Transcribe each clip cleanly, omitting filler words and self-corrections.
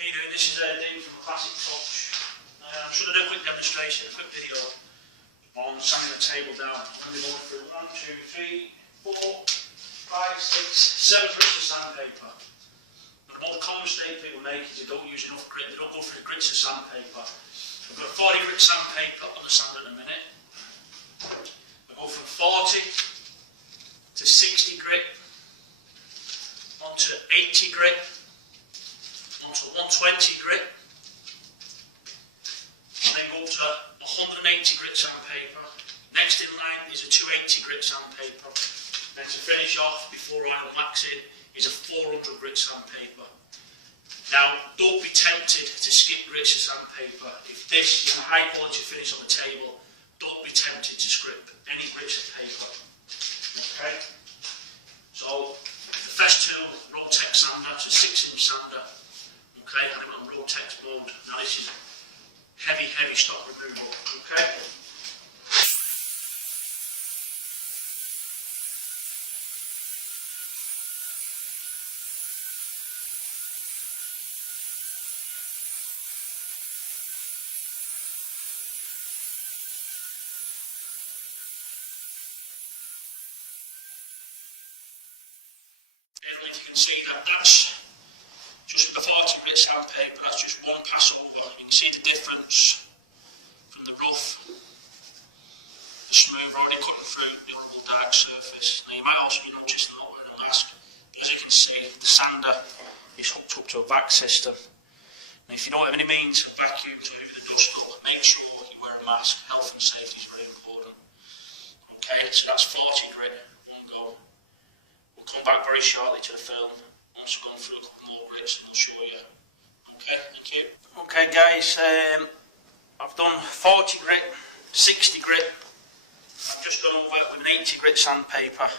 How you doing? This is Dean from Classic Touch. I'm just going to do a quick demonstration, a quick video on sanding the table down. I'm going to be going through 1, 2, 3, 4, 5, 6, 7 grits of sandpaper. And the most common mistake people make is they don't use enough grit, they don't go for the grits of sandpaper. I've got a 40 grit sandpaper on the sand at the minute. I go from 40 to 60 grit, onto 80 grit, onto 120 grit, and then go up to 180 grit sandpaper. Next in line is a 280 grit sandpaper. Then to finish off before I wax in is a 400 grit sandpaper. Now don't be tempted to skip grits of sandpaper. If this is a high quality finish on the table, don't be tempted to skip any grits of paper. Okay? So the first tool, Rotex sander, it's a 6-inch sander. Okay, and I'm on Rotex mode. Now this is heavy stock removal. Okay. And if you can see that that's just with the 40 grit sandpaper, that's just one pass over. You can see the difference from the rough, the smooth, already cutting through the little dark surface. Now you might also be noticing not wearing a mask. But as you can see, the sander is hooked up to a vac system. And if you don't have any means of vacuum to move the dust up, make sure you wear a mask. Health and safety is very important. Okay, so that's 40 grit, one go. We'll come back very shortly to the film. Once we've gone through a couple more grits and I'll show you. Okay, thank you. Okay guys, I've done 40 grit, 60 grit. I've just gone over with an 80 grit sandpaper.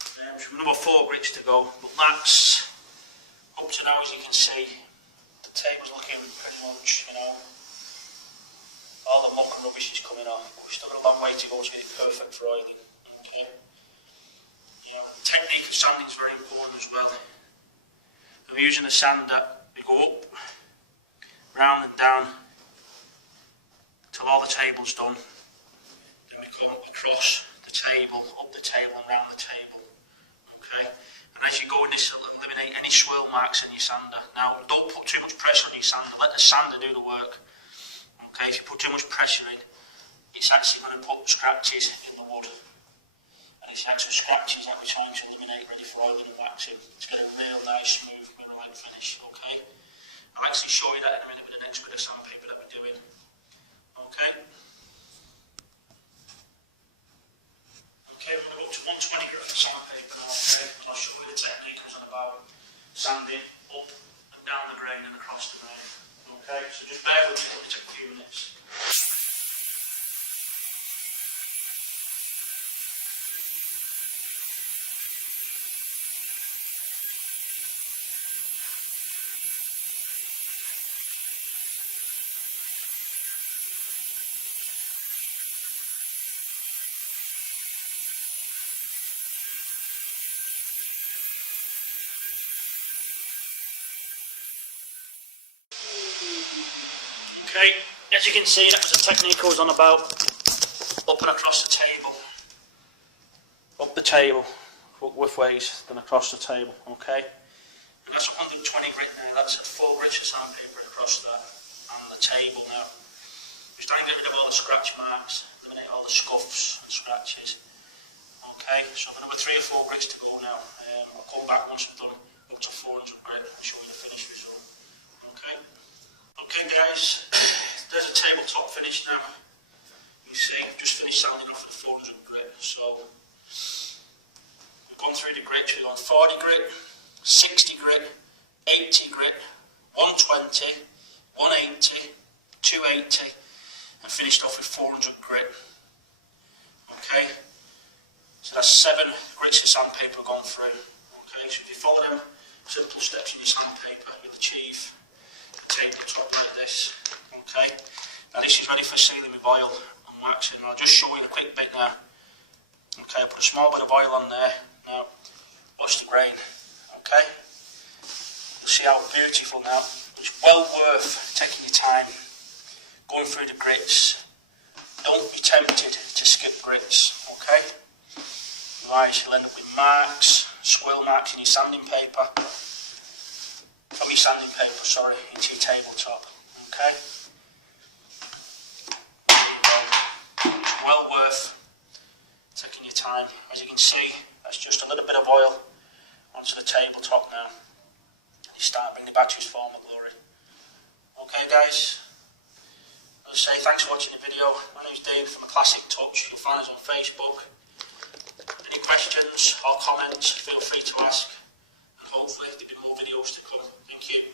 There's another 4 grits to go, but that's up to now. As you can see, the table's looking pretty much, you know, all the muck and rubbish is coming off. But we've still got a long way to go to get it perfect for oiling. Okay. The technique of sanding is very important as well. We're using a sander, we go up, round and down till all the table's done. Then we go across the table, up the table and round the table. Okay? And as you go in this, it'll eliminate any swirl marks in your sander. Now don't put too much pressure on your sander, let the sander do the work. Okay? If you put too much pressure in, it's actually going to put scratches in the wood. It's actual scratches that we're trying to eliminate ready for oiling and waxing. It's got a real nice smooth mirror-like finish, okay? I'll actually show you that in a minute with the next bit of sandpaper that we're doing. Okay? Okay, we're going to go up to 120 grit of sandpaper now, okay? I'll show you the technique I was on about sanding up and down the grain and across the grain. Okay, so just bear with me, it'll take a few minutes. Okay, as you can see, that's the technique I was on about. Up and across the table. Up the table, width ways, then across the table, okay? And that's 120 grit now, that's 4 grits of sandpaper across that, and the table now. Just trying to get rid of all the scratch marks, eliminate all the scuffs and scratches. Okay, so I've got another 3 or 4 grits to go now. I'll come back once I've done up to 400 grit and show you the finished result. Okay? Okay guys, there's a tabletop finish now. You see, I've just finished sanding off with 400 grit. So we've gone through the grits. We've gone 40 grit, 60 grit, 80 grit, 120, 180, 280, and finished off with 400 grit. Okay, so that's 7 grits of sandpaper gone through. Okay, so if you follow them simple steps in your sandpaper, you'll achieve tabletop like this. Okay, now this is ready for sealing with oil and waxing. I'll just show you a quick bit now. Okay, I put a small bit of oil on there. Now watch the grain. Okay, See how beautiful now. It's well worth taking your time going through the grits. Don't be tempted to skip grits, okay? Otherwise you'll end up with marks, squill marks in your sanding paper. From your sanding paper, sorry, into your tabletop, okay? There you go. It's well worth taking your time. As you can see, that's just a little bit of oil onto the tabletop now. You start bringing it back to its former glory. Okay guys, as I say, thanks for watching the video. My name's Dave from A Classic Touch. You'll find us on Facebook. Any questions or comments, feel free to ask, and hopefully there'll be more videos to come. Thank you.